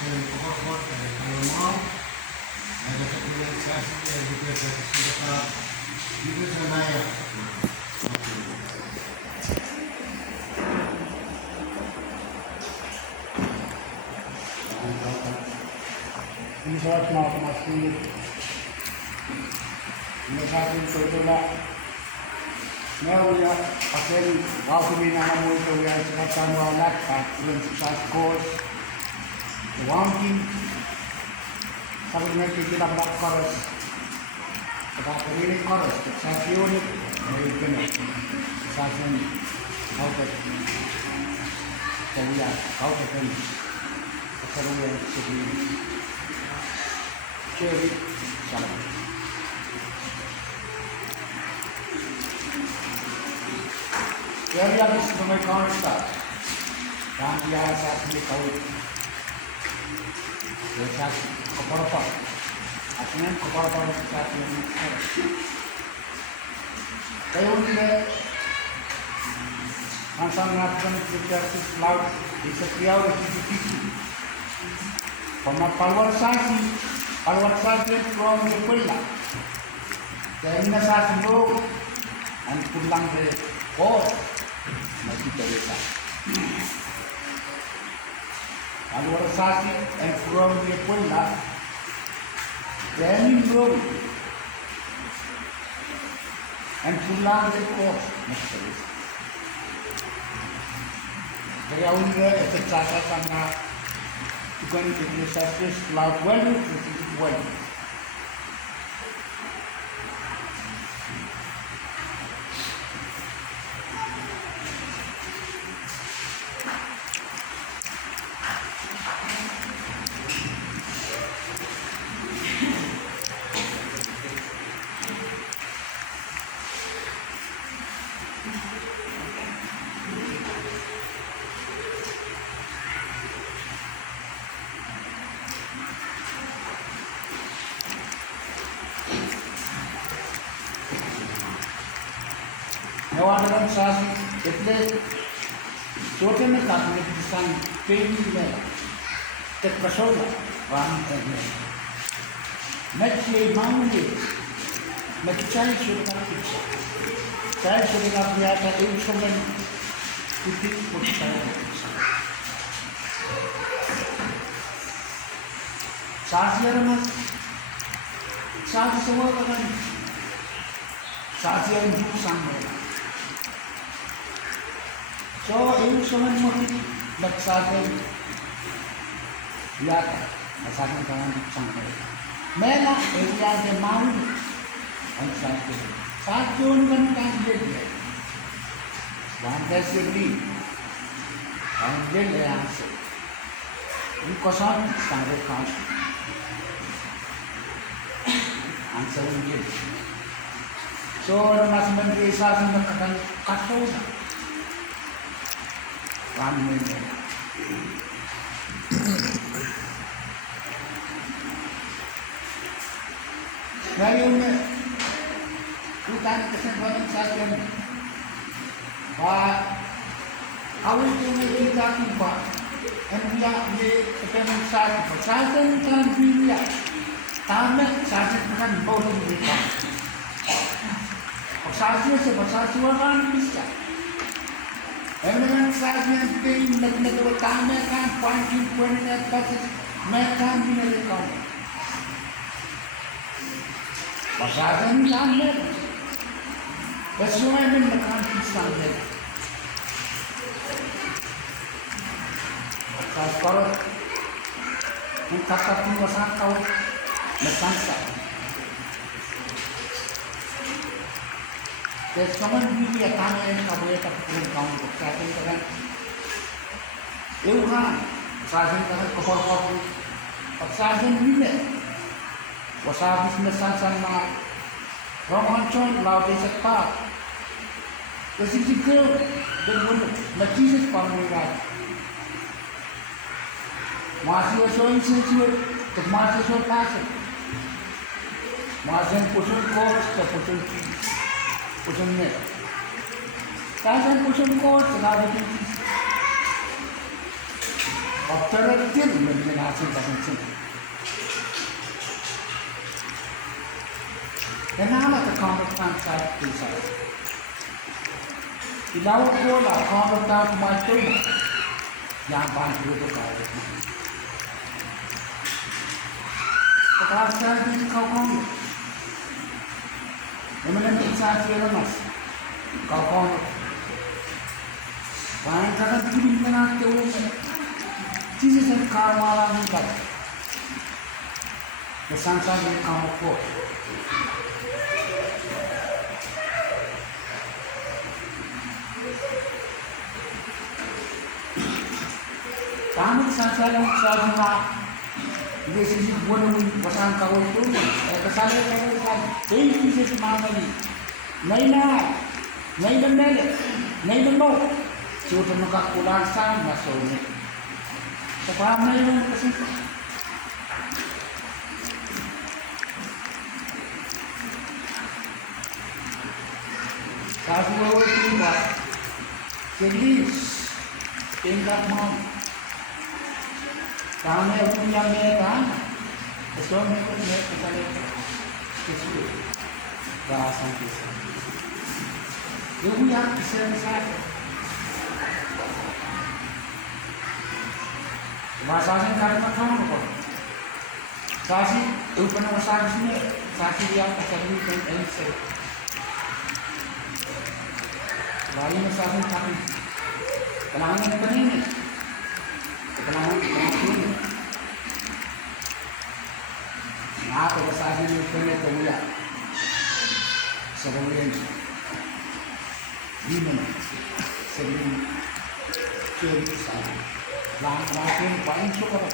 Senin kokot dari Palembang, ada komunikasi yang juga sudah juga saya. Ini saya mau masih menyesuaikan itulah. Now ya, akhir waktu ini nama itu yang sekarang walat, belum sukses kos. Wanting, sabi kita dapat koros, kita pilih koros, sukses unit, dari kena, sukses ini, kau terus, jadi kau terus, sekarang yang segini, jadi salah. Jadi habis memang koros tak, dan biasa ini kau. Saat keporpor, artinya keporpor saat yang kayak ini masa melakukan aplikasi cloud di setiap institusi. Paluarsasi from the kulla. Jadi saat itu, anda pulang ke kos, masih terasa. Paluarsasi and from the kulla, then grow and pulang ke kos, masih terasa. Kaya udah secara sama bukan administrasi laut walu, walu. Hewan sasi એટલે छोटे में काटने की किसान पेंटिंग में तक कसौला राम करने मैं ये मांगे मैं चाय छोटा पीछा चाय छोटा पिया था एक समय कुछ कुछ सासियर में सास semua kan सासियर hidup sampai. So, yung suman mo nagsabi, yata, nasabi ka ng sangkay. Mela, area de maun, ang sabi. Saat yun kan kanjil ya. Lantai sirri, kanjil ya ase. Yung kosan, sangre kanjil. Ang sawin. So, mas mandri sa asin nakakataw na. Ramai. Ngayon hutan kesempatan saja. Awal ini kita tiba, dia ketemu saja. Saja kan dia, tamat saja kan boleh mereka. Saja sebab kan bisa. Everyone says one thing, nagagawa tama ka, pointing at passage, may kami na ikaw. Masyadong tama. That's why I'm in the country Sunday. Saat korot, kung kakapin mo sa tao, nasansa. There's someone who will come in and away at the counter, starting to run. You can, starting to run, kapal-kapal. Pag starting nila, wasabis na sansan na romanchon, laute sa pa. Kasi siguro, doon nag-Jesus pa mga. Masih sensitif, masih passion. Masih pusun coach, pusun pusun net. Kasan pusun coach, lalu Operatif menjelaskan kebencian. Kenapa kekompakan saya bisa? Di laut bola kekompakan macam yang bantu itu kaya. Sekarang saya di kau kau, emang saya kira mas, kau kau, banyak kan begini kan tu, चीज़ें से कार वाला नहीं करते तो संसार में काम को kami संसार में साधना ये चीज़ बोलने में पसंद करो तो kesalahan kami kan ini चीज़ें मांगनी नहीं बनने नहीं बनो चोट मुका कुलान सा मसोने Paham na yun kasi sabi ko diba selis tingkat mo kami ang punya meta so may ko meta talaga kasi bahasan kita yung yang isa sa Masasin kalimat kamu kok. Sasi itu pernah masalah sini. Sasi dia kasih dan answer. Lain masasin kami. Kelangan apa ini? Kelangan ini. Nah, kalau sasi itu pernah terlihat. Sebelum ini, sebelum jadi sasi. Lang paling suka